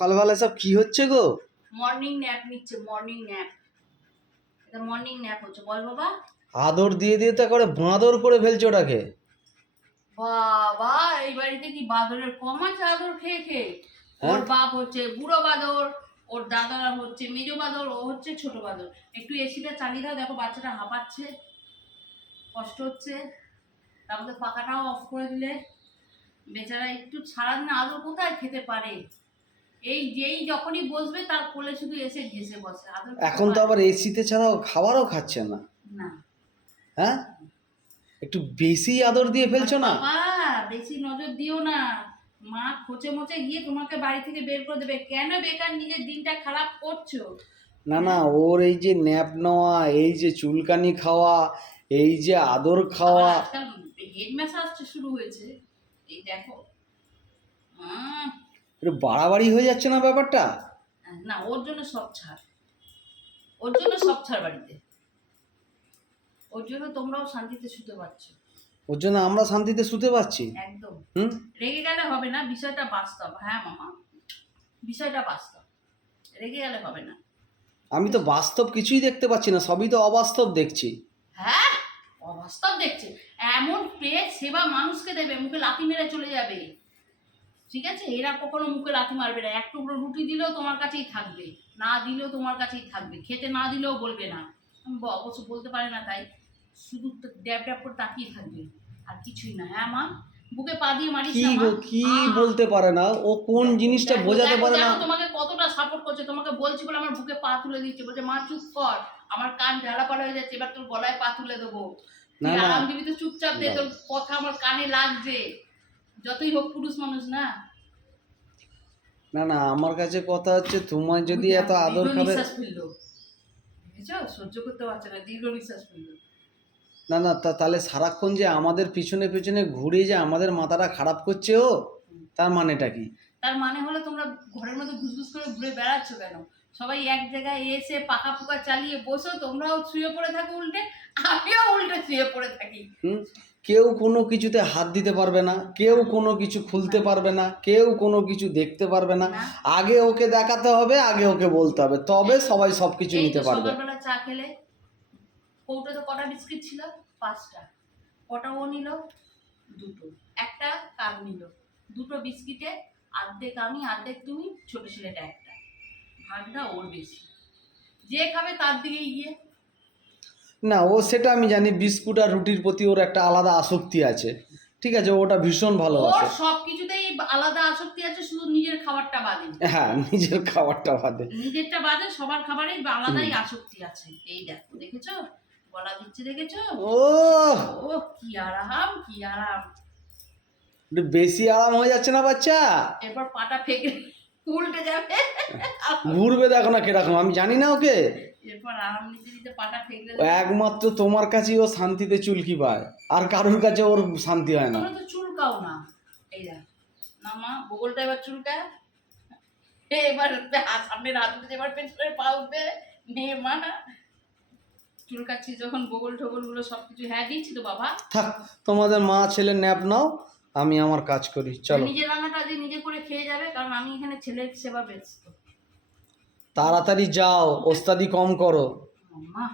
সকালবেলা সব কি হচ্ছে গো? মর্নিং ন্যাপ নিচ্ছে, মর্নিং ন্যাপ। এটা মর্নিং ন্যাপ হচ্ছে, বল বাবা। আদর দিয়ে দিয়ে তো করে বাঁদর করে ফেলছে ওটাকে। বাবা, এই বাড়িতে কি বাদরের কম আছে? আদর খেয়ে খেয়ে ওর বাপ হচ্ছে বুড়ো বাদর, ওর দাদা হচ্ছে মেজো বাদর, ও হচ্ছে ছোট বাদর। একটু এসিটা চালিয়ে দাও, দেখো বাচ্চাটা হাঁপাচ্ছে, কষ্ট হচ্ছে। তারপরে পাখাটাও অফ করে দিলে। বেচারা একটু সারাদিন আদর কোথায় খেতে পারে? এই যেই যখনই বসবে তার কোলে শুধু এসে ঘেসে বসে। আদর এখন তো আবার এসিতে ছাড়াও খাবারও খাচ্ছে না। না। হ্যাঁ, একটু বেশি আদর দিয়ে ফেলছো না? বাবা, বেশি নজর দিও না। মা খোঁচে মোচে গিয়ে তোমাকে বাড়ি থেকে বের করে দেবে। কেন বেকার নিজের দিনটা খারাপ করছো? না না, ওর এই যে ন্যাপ নেওয়া, এই যে চুলকানি খাওয়া, এই যে আদর খাওয়া, আজকাল হেড ম্যাসাজ শুরু হয়েছে, এই দেখো। একটু বাড়াবাড়ি হয়ে যাচ্ছে না ব্যাপারটা? না, ওর জন্য সব ছাড়, ওর জন্য সব ছাড় বাড়িতে। ওর জন্য তোমরাও শান্তিতে শুতে পারছো। ওর জন্য আমরা শান্তিতে শুতে পারছি। একদম। রেগে গেলে হবে না, বিষয়টা বাস্তব। হ্যাঁ মামা, বিষয়টা বাস্তব, রেগে গেলে হবে না। আমি তো বাস্তব কিছুই দেখতে পাচ্ছি না, সবই তো অবাস্তব দেখছি। হ্যাঁ, অবাস্তব দেখছে। এমন পেট সেবা মানুষকে দেবে, মুখে লাথি মেরে চলে যাবে। ঠিক আছে, এরা কখনো মুখে লাথি মারবে না। এক টুকরো রুটি দিলেও তোমার কাছেই থাকবে, না দিলেও তোমার কাছেই থাকবে, খেতে না দিলেও বলবে না। অবশ্য বলতে পারে না, তাই শুধু ড্যাব ড্যাব করে তাকিয়ে থাকবে, আর কিছুই না। হ্যাঁ মা, বুকে পা দিয়ে মারিস কি না মা। কি বলতে পারে না ও, কোন জিনিসটা বোঝাতে পারে না। তোমাকে কতটা সাপোর্ট করছে, তোমাকে বলছি বলে আমার বুকে পা তুলে দিচ্ছে, বলছে মা চুপ কর, আমার কান ঝালাপালা হয়ে যাচ্ছে, এবার তোর গলায় পা তুলে দেবো। তুই আরাম দিবি তো, চুপচাপ দে, তোর কথা আমার কানে লাগছে। যতই হোক পুরুষ মানুষ না। না না, আমার কাছে কথা হচ্ছে, তোমার যদি এত আদর খাবে। নিঃশ্বাস ফেললো, বুঝেছো? সহ্য করতে পারছে না, দীর্ঘ নিঃশ্বাস ফেললো। না না, তাহলে সারাক্ষণ যে আমাদের পিছনে পিছনে ঘুরে যে আমাদের মাথাটা খারাপ করছে ও, তার মানেটা কি? তার মানে হলো তোমরা ঘরের মধ্যে ঘুসঘুস করে ঘুরে বেড়াচ্ছ কেন? সবাই এক জায়গায় এসে পাকা পোকা চালিয়ে বসো, তোমরাও শুয়ে পড়ে থাকো উল্টে, আমিও উল্টে শুয়ে পড়ে থাকি। কেউ কোনো কিছুতে হাত দিতে পারবে না, কেউ কোনো কিছু খুলতে পারবে না, কেউ কোনো কিছু দেখতে পারবে না। আগে ওকে দেখাতে হবে, আগে ওকে বলতে হবে, তবে সবাই সব কিছু নিতে পারবে। সকালবেলা চা খেলে কৌটোতে কটা বিস্কিট ছিল? 5টা। কটা ও নিল? 2টো। একটা কাক নিল। 2টো বিস্কিটে অর্ধেক আমি, অর্ধেক তুমি, ছোট ছেলেটা একটা। ভাগটা ওর বেশি, যে খাবে তার দিকেই গিয়ে। না, ও সেটা আমি জানি, বিস্কুট আর রুটির প্রতি ওর একটা আলাদা আসক্তি আছে, ঠিক আছে, ওটা ভীষণ ভালোবাসে। ওর সবকিছুতেই আলাদা আসক্তি আছে, শুধু নিজের খাবারটা বাদে। হ্যাঁ, নিজের খাবারটা বাদে। নিজেরটা বাদে সবার খাবারেই আলাদাই আসক্তি আছে। এই দেখো, দেখেছো গলা দিচ্ছে, দেখেছো? ও কি আরাম, কি আরাম। একটু বেশি আরাম হয়ে যাচ্ছে না বাচ্চা? এরপর পাটা ফেকে উল্টে যাবে, ঘুরবে, দেখো না কিরকম, আমি জানি না ওকে। এরপর আরাম নিতে নিতে পাটা ফেকলে একমাত্র তোমার কাছেই ও শান্তিতে চুলকি পায়, আর কারোর কাছে ওর শান্তি হয় না। তোমরা তো চুলকাও না। এই দেখ না মা, বগলটা এবার চুলকায়, এবার সামনের হাত উঠে, এবার পেছনের পা উঠবে, নে মা। চুলকাচ্ছি যখন বগল ঠগল গুলো সবকিছু। হ্যাঁ দিচ্ছি তো বাবা। থাক, তোমাদের মা ছেলে ন্যাপ নাও, আমি আমার কাজ করি, চলো। নিজের রান্নাটা আজ নিজে করে খেয়ে যাবে, কারণ আমি এখানে ছেলের সেবা ব্যস্ত। তাড়াতাড়ি যাও, ওস্তাদি কম করো। মা